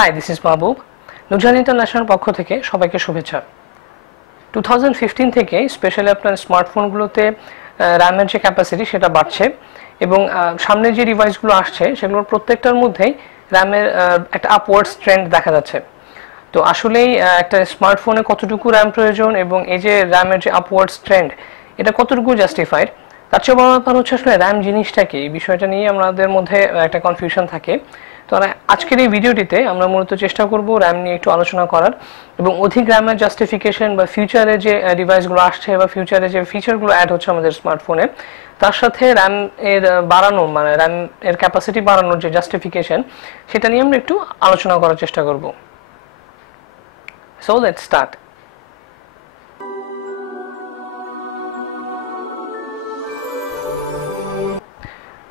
High, this is Mahbub. Nurjahan international পক্ষ থেকে সবাইকে শুভেচ্ছা। 2015 থেকে স্পেশালি আপনার স্মার্টফোনগুলোতে র্যামের যে ক্যাপাসিটি সেটা বাড়ছে এবং সামনে যে ডিভাইসগুলো আসছে সেগুলোর প্রত্যেকটার মধ্যেই র্যামের একটা আপওয়ার্ডস ট্রেন্ড দেখা যাচ্ছে। তো আসলেই একটা স্মার্টফোনে কতটুকু র্যাম প্রয়োজন এবং এই যে র্যামের যে আপওয়ার্ডস ট্রেন্ড এটা কতটুকু জাস্টিফাইড, তার চেয়ে বড় ব্যাপার হচ্ছে আসলে র্যাম জিনিসটা কি, এই বিষয়টা নিয়ে আমাদের মধ্যে একটা কনফিউশন থাকে। তো আজকের এই ভিডিওটিতে আমরা মূলত চেষ্টা করব র্যাম নিয়ে একটু আলোচনা করার এবং অধিক র্যামের জাস্টিফিকেশন বা ফিউচারে যে ডিভাইসগুলো আসছে বা ফিউচারে যে ফিচারগুলো অ্যাড হচ্ছে আমাদের স্মার্টফোনে তার সাথে র্যাম এর বাড়ানো মানে র্যাম এর ক্যাপাসিটি বাড়ানোর যে জাস্টিফিকেশন সেটা নিয়ে আমরা একটু আলোচনা করার চেষ্টা করব। So let's start.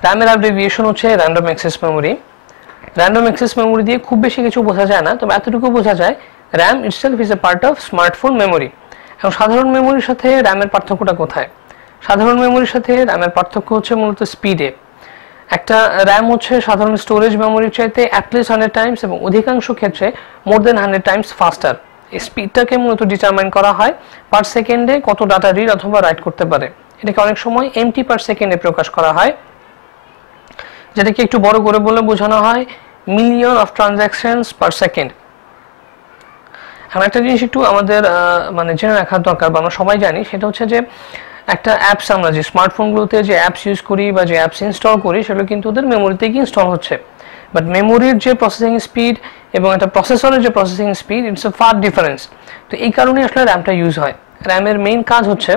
র্যামের অ্যাব্রিভিয়েশন হচ্ছে random access memory. Random access memory দিয়ে খুব বেশি কিছু বোঝা যায় না, তবে এতটুকু বোঝা যায় RAM itself is a part of smartphone memory. এবং সাধারণ মেমোরির সাথে র্যামের পার্থক্যটা কোথায়? সাধারণ মেমোরির সাথে র্যামের পার্থক্য হচ্ছে মূলত স্পিডে। একটা র্যাম হচ্ছে সাধারণ স্টোরেজ মেমোরির চাইতে অ্যাটলিস্ট 100 টাইমস এবং অধিকাংশ ক্ষেত্রে মোর দেন 100 টাইমস ফাস্টার। এই স্পিডটাকে মূলত ডিটারমাইন করা হয় পার সেকেন্ডে কত ডাটা রিড অথবা রাইট করতে পারে। এটাকে অনেক সময় এমটি পার সেকেন্ডে প্রকাশ করা হয়, যেটাকে একটু বড় করে বলে বোঝানো হয় million of transactions per second. এখন একটা জিনিস একটু আমাদের মানে জেনে রাখার দরকার বা আমরা সবাই জানি, সেটা হচ্ছে যে একটা অ্যাপস আমরা যে স্মার্টফোনগুলোতে যে অ্যাপস ইউজ করি বা যে অ্যাপস ইনস্টল করি সেগুলো কিন্তু ওদের মেমোরিতে গিয়ে ইনস্টল হচ্ছে, বাট মেমোরির যে প্রসেসিং স্পিড এবং একটা প্রসেসরের যে processing speed it's a fur difference. তো এই কারণে আসলে র্যামটা ইউজ হয়। র্যামের মেইন কাজ হচ্ছে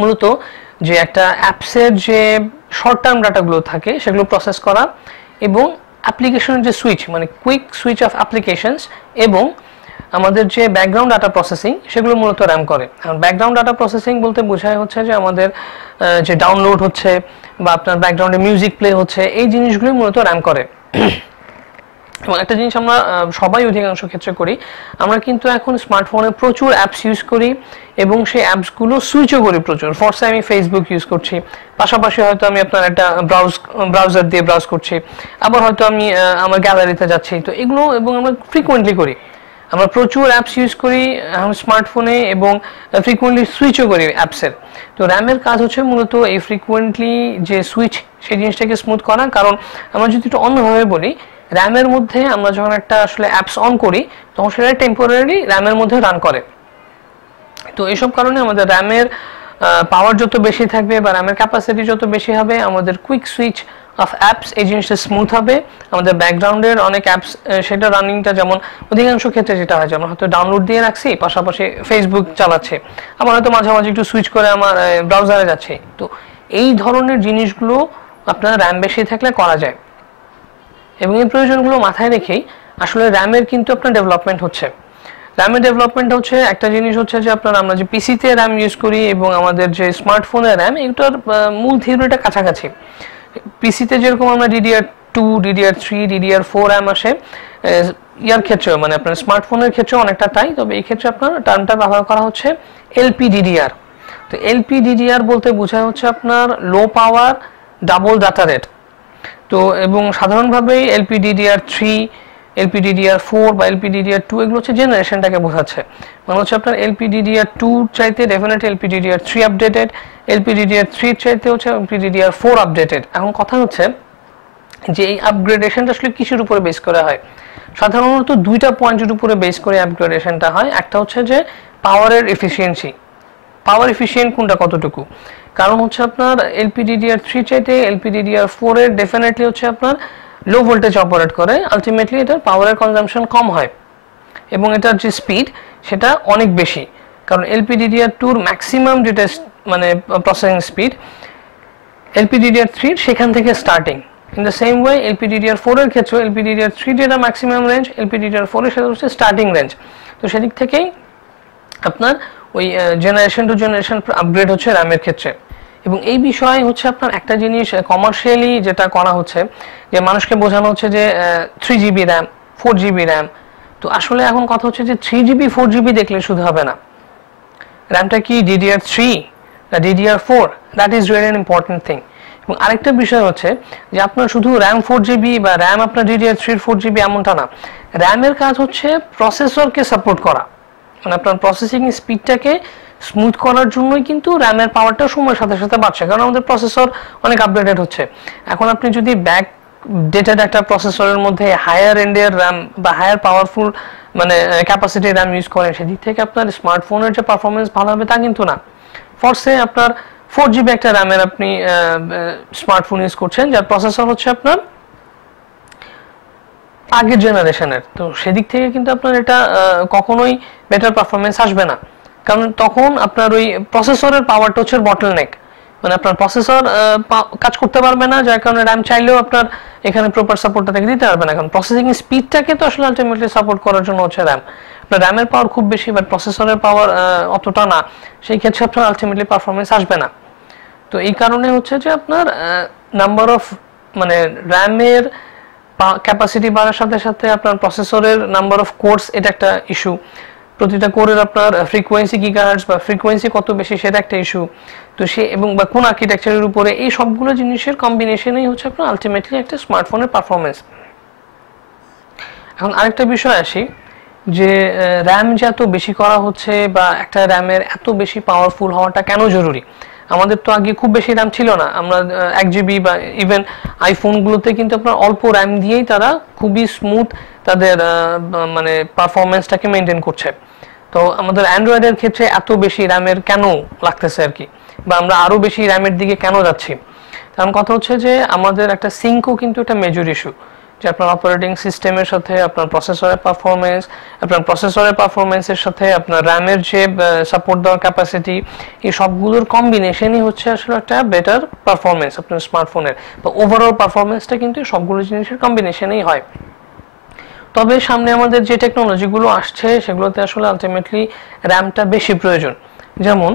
মূলত যে একটা অ্যাপসের যে শর্ট টার্ম ডাটাগুলো থাকে সেগুলো প্রসেস করা এবং অ্যাপ্লিকেশনের যে সুইচ মানে কুইক সুইচ অফ অ্যাপ্লিকেশনস এবং আমাদের যে ব্যাকগ্রাউন্ড ডাটা প্রসেসিং সেগুলো মূলত র্যাম করে। এখন ব্যাকগ্রাউন্ড ডাটা প্রসেসিং বলতে বোঝায় হচ্ছে যে আমাদের যে ডাউনলোড হচ্ছে বা আপনার ব্যাকগ্রাউন্ডে মিউজিক প্লে হচ্ছে এই জিনিসগুলোই মূলত র্যাম করে। এবং একটা জিনিস আমরা সবাই অধিকাংশ ক্ষেত্রে করি, আমরা কিন্তু এখন স্মার্টফোনে প্রচুর অ্যাপস ইউজ করি এবং সেই অ্যাপসগুলো সুইচও করি প্রচুর। ফরসে আমি ফেসবুক ইউজ করছি, পাশাপাশি হয়তো আমি আপনার একটা ব্রাউজার দিয়ে ব্রাউজ করছি, আবার হয়তো আমি আমার গ্যালারিতে যাচ্ছি। তো এগুলো এবং আমরা ফ্রিকোয়েন্টলি করি, আমরা প্রচুর অ্যাপস ইউজ করি এখন স্মার্টফোনে এবং ফ্রিকোয়েন্টলি সুইচও করি অ্যাপসের। তো র্যামের কাজ হচ্ছে মূলত এই ফ্রিকোয়েন্টলি যে সুইচ সেই জিনিসটাকে স্মুথ করা। কারণ আমরা যদি একটু অন্যভাবে বলি, র্যামের মধ্যে আমরা যখন একটা আসলে অ্যাপস অন করি তখন সেটা টেম্পোরারি র্যামের মধ্যে রান করে। তো এইসব কারণে আমাদের র্যামের পাওয়ার যত বেশি থাকবে বা র্যামের ক্যাপাসিটি যত বেশি হবে আমাদের কুইক সুইচ অফ অ্যাপস এই জিনিসটা স্মুথ হবে। আমাদের ব্যাকগ্রাউন্ডের অনেক অ্যাপস সেটা রানিংটা যেমন অধিকাংশ ক্ষেত্রে যেটা হয় যেমন হয়তো ডাউনলোড দিয়ে রাখছি, পাশাপাশি ফেসবুক চালাচ্ছে, আমার হয়তো মাঝে মাঝে একটু সুইচ করে আমার ব্রাউজারে যাচ্ছে। তো এই ধরনের জিনিসগুলো আপনার র্যাম বেশি থাকলে করা যায় এবং এই প্রয়োজনগুলো মাথায় রেখেই আসলে র্যামের কিন্তু আপনার ডেভেলপমেন্ট হচ্ছে। র্যামের ডেভেলপমেন্ট হচ্ছে একটা জিনিস হচ্ছে যে আপনার আমরা যে পিসিতে র্যাম ইউজ করি এবং আমাদের যে স্মার্টফোনের র্যাম এটার মূল থিওরিটা কাছাকাছি। পিসিতে যেরকম আমরা DDR2, DDR3, DDR4 র্যাম আসে, ইয়ার ক্ষেত্রেও মানে আপনার স্মার্টফোনের ক্ষেত্রেও অনেকটা তাই, তবে এই ক্ষেত্রে আপনার টার্মটা ব্যবহার করা হচ্ছে LPDDR। তো LPDDR বলতে বোঝায় হচ্ছে আপনার লো পাওয়ার ডাবল ডাটা রেট। তো এবং সাধারণভাবে LPDDR3, LPDDR4 বা LPDDR2 এগুলো হচ্ছে জেনারেশনটাকে বোঝাচ্ছে। মানে হচ্ছে আপনার LPDDR2 চাইতে ডেফিনেটলি LPDDR3 আপডেটেড, LPDDR3 চাইতে হচ্ছে LPDDR4 আপডেটেড। এখন কথা হচ্ছে যে এই আপগ্রেডেশনটা আসলে কিসের উপরে বেস করা হয়? সাধারণত দুইটা পয়েন্টের উপরে বেস করে আপগ্রেডেশনটা হয়। একটা হচ্ছে যে পাওয়ারের এফিসিয়েন্সি, পাওয়ার এফিসিয়েন্ট কোনটা কতটুকু। কারণ হচ্ছে আপনার LPDDR3 চাইতে LPDDR4 এর ডেফিনেটলি হচ্ছে আপনার লো ভোল্টেজ অপারেট করে, আলটিমেটলি এটার পাওয়ারের কনজাম্পশন কম হয় এবং এটার যে স্পিড সেটা অনেক বেশি। কারণ LPDDR2 ম্যাক্সিমাম যেটা মানে প্রসেসিং স্পিড LPDDR3 সেখান থেকে starting. In the same way LPDDR4 এর ক্ষেত্রে LPDDR3 যেটা ম্যাক্সিমাম রেঞ্জ, LPDDR4 এর সেটা হচ্ছে স্টার্টিং রেঞ্জ। তো সেদিক থেকেই আপনার ওই জেনারেশন টু জেনারেশন আপগ্রেড হচ্ছে র্যামের ক্ষেত্রে। এবং এই বিষয়ে হচ্ছে আপনার একটা জিনিস কমার্শিয়ালি যেটা করা হচ্ছে যে মানুষকে বোঝানো হচ্ছে যে 3GB র্যাম, 4GB র্যাম। তো আসলে এখন কথা হচ্ছে যে 3GB 4GB দেখলে শুধু হবে না, র্যামটা কি DDR3 না DDR4, that is really an important thing. এবং আরেকটা বিষয় হচ্ছে যে আপনার শুধু র্যাম 4GB বা র্যাম আপনার DDR3 4GB এমনটা না, র্যামের কাজ হচ্ছে প্রসেসরকে সাপোর্ট করা, মানে আপনার প্রসেসিং স্পিডটাকে স্মুথ করার জন্যই কিন্তু র্যামের পাওয়ারটা সময়ের সাথে সাথে বাড়ছে, কারণ আমাদের প্রসেসর অনেক আপডেটেড হচ্ছে। এখন আপনি যদি ব্যাক ডেটেড একটা প্রসেসরের মধ্যে হায়ার এন্ডের র্যাম বা হায়ার পাওয়ারফুল মানে ক্যাপাসিটি র্যাম ইউজ করেন, সেদিক থেকে আপনার স্মার্টফোনের যে পারফরমেন্স ভালো হবে তা কিন্তু না। ফরসে আপনার 4GB একটা র্যামের আপনি স্মার্টফোন ইউজ করছেন, যার প্রসেসর হচ্ছে আপনার আগের জেনারেশনের, তো সেদিক থেকে কিন্তু আপনার এটা কখনোই বেটার পারফরমেন্স আসবে না, কারণ তখন আপনার ওই প্রসেসরের পাওয়ারটা হচ্ছে বটলনেক, মানে আপনার প্রসেসর কাজ করতে পারবে না, যার কারণে র্যাম চাইলেও আপনার এখানে প্রপার সাপোর্টটা থেকে দিতে পারবে না, কারণ প্রসেসিং স্পিডটাকে তো আসলে আলটিমেটলি সাপোর্ট করার জন্য হচ্ছে র্যাম। আপনার র্যামের পাওয়ার খুব বেশি বাট প্রসেসরের পাওয়ার অতটা না, সেই ক্ষেত্রে আপনার আলটিমেটলি পারফরমেন্স আসবে না। তো এই কারণে হচ্ছে যে আপনার নাম্বার অফ মানে র্যামের ক্যাপাসিটি বাড়ার সাথে সাথে আপনার প্রসেসরের নাম্বার অফ কোরস এটা একটা ইস্যু, প্রতিটা কোরের আপনার ফ্রিকোয়েন্সি গিগাহার্টজ বা ফ্রিকোয়েন্সি কত বেশি সেটা একটা ইস্যু। তো সে এবং বা কোন আর্কিটেকচারের উপরে, এই সবগুলো জিনিসের কম্বিনেশনেই হচ্ছে আপনার আলটিমেটলি একটা স্মার্টফোনের পারফরমেন্স। এখন আরেকটা বিষয় আসি যে র্যাম যে এত বেশি করা হচ্ছে বা একটা র্যামের এত বেশি পাওয়ারফুল হওয়াটা কেন জরুরি। আমাদের তো আগে খুব বেশি র্যাম ছিল না, আমরা 1GB বা ইভেন আইফোনগুলোতে কিন্তু আপনার অল্প র্যাম দিয়েই তারা খুবই স্মুথ তাদের মানে পারফরমেন্সটাকে মেনটেন করছে। তো আমাদের অ্যান্ড্রয়েডের ক্ষেত্রে এত বেশি র্যামের কেন লাগতেছে আর কি, বা আমরা আরো বেশি র্যামের দিকে কেন যাচ্ছি। কারণ কথা হচ্ছে যে আমাদের একটা সিঙ্কও কিন্তু একটা মেজর ইস্যু, যে আপনার অপারেটিং সিস্টেমের সাথে আপনার প্রসেসরের পারফরমেন্সের সাথে আপনার র্যামের যে সাপোর্ট দেওয়ার ক্যাপাসিটি, এই সবগুলোর কম্বিনেশনই হচ্ছে আসলে একটা বেটার পারফরমেন্স আপনার স্মার্টফোনের, বা ওভারঅল পারফরমেন্সটা কিন্তু সবগুলো জিনিসের কম্বিনেশনেই হয়। তবে সামনে আমাদের যে টেকনোলজিগুলো আসছে সেগুলোতে আসলে আলটিমেটলি র্যামটা বেশি প্রয়োজন। যেমন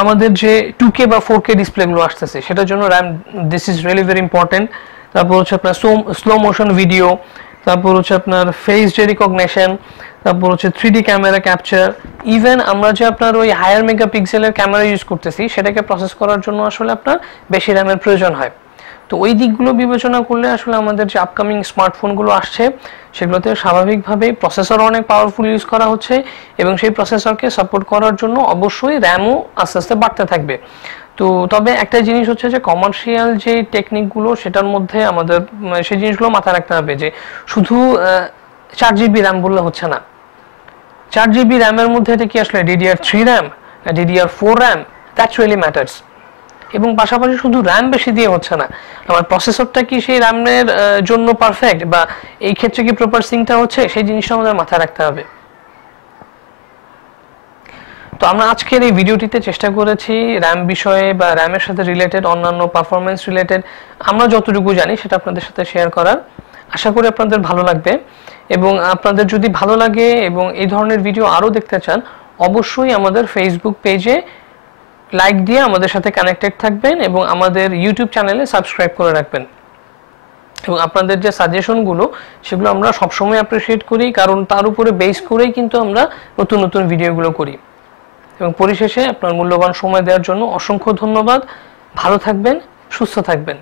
আমাদের যে 2K বা 4K ডিসপ্লেগুলো আসতেছে সেটার জন্য RAM this is really very important. তারপর হচ্ছে আপনার স্লো মোশন ভিডিও, তারপর হচ্ছে আপনার ফেস রিকগনিশন, তারপর হচ্ছে 3D ক্যামেরা ক্যাপচার, ইভেন আমরা যে আপনার ওই হায়ার মেগাপিক্সেলের ক্যামেরা ইউজ করতেছি সেটাকে প্রসেস করার জন্য আসলে আপনার বেশি র্যামের প্রয়োজন হয়। তো ওই দিকগুলো বিবেচনা করলে আসলে আমাদের যে আপকামিং স্মার্টফোনগুলো আসছে সেগুলোতে স্বাভাবিকভাবেই প্রসেসর অনেক পাওয়ারফুল ইউজ করা হচ্ছে, এবং সেই প্রসেসরকে সাপোর্ট করার জন্য অবশ্যই র্যামও আস্তে আস্তে বাড়তে থাকবে। তো তবে একটা জিনিস হচ্ছে যে কমার্শিয়াল যে টেকনিকগুলো সেটার মধ্যে আমাদের সেই জিনিসগুলো মাথায় রাখতে হবে, যে শুধু 4GB র্যাম বললে হচ্ছে না। 4GB র্যামের মধ্যে এটা কি আসলে DDR3 র্যাম না DDR4 RAM, that's really matters. এবং পাশাপাশি শুধু র্যাম বেশি দিয়ে হচ্ছে না, আমার প্রসেসরটা কি সেই র্যামের জন্য পারফেক্ট, বা এই ক্ষেত্রে কি প্রপার সিঙ্কটা হচ্ছে, সেই জিনিসটা আমাদের মাথায় রাখতে হবে। তো আমরা আজকের এই ভিডিওটিতে চেষ্টা করেছি র্যাম বিষয়ে বা র্যামের সাথে রিলেটেড অন্যান্য পারফরমেন্স রিলেটেড আমরা যতটুকু জানি সেটা আপনাদের সাথে শেয়ার করার। আশা করি আপনাদের ভালো লাগবে, এবং আপনাদের যদি ভালো লাগে এবং এই ধরনের ভিডিও আরও দেখতে চান অবশ্যই আমাদের ফেসবুক পেজে লাইক দিয়ে আমাদের সাথে কানেক্টেড থাকবেন, এবং আমাদের ইউটিউব চ্যানেলে সাবস্ক্রাইব করে রাখবেন। এবং আপনাদের যে সাজেশনগুলো সেগুলো আমরা সবসময় অ্যাপ্রিসিয়েট করি, কারণ তার উপরে বেস করেই কিন্তু আমরা নতুন নতুন ভিডিওগুলো করি। এবং পরিশেষে আপনার মূল্যবান সময় দেওয়ার জন্য অসংখ্য ধন্যবাদ। ভালো থাকবেন, সুস্থ থাকবেন।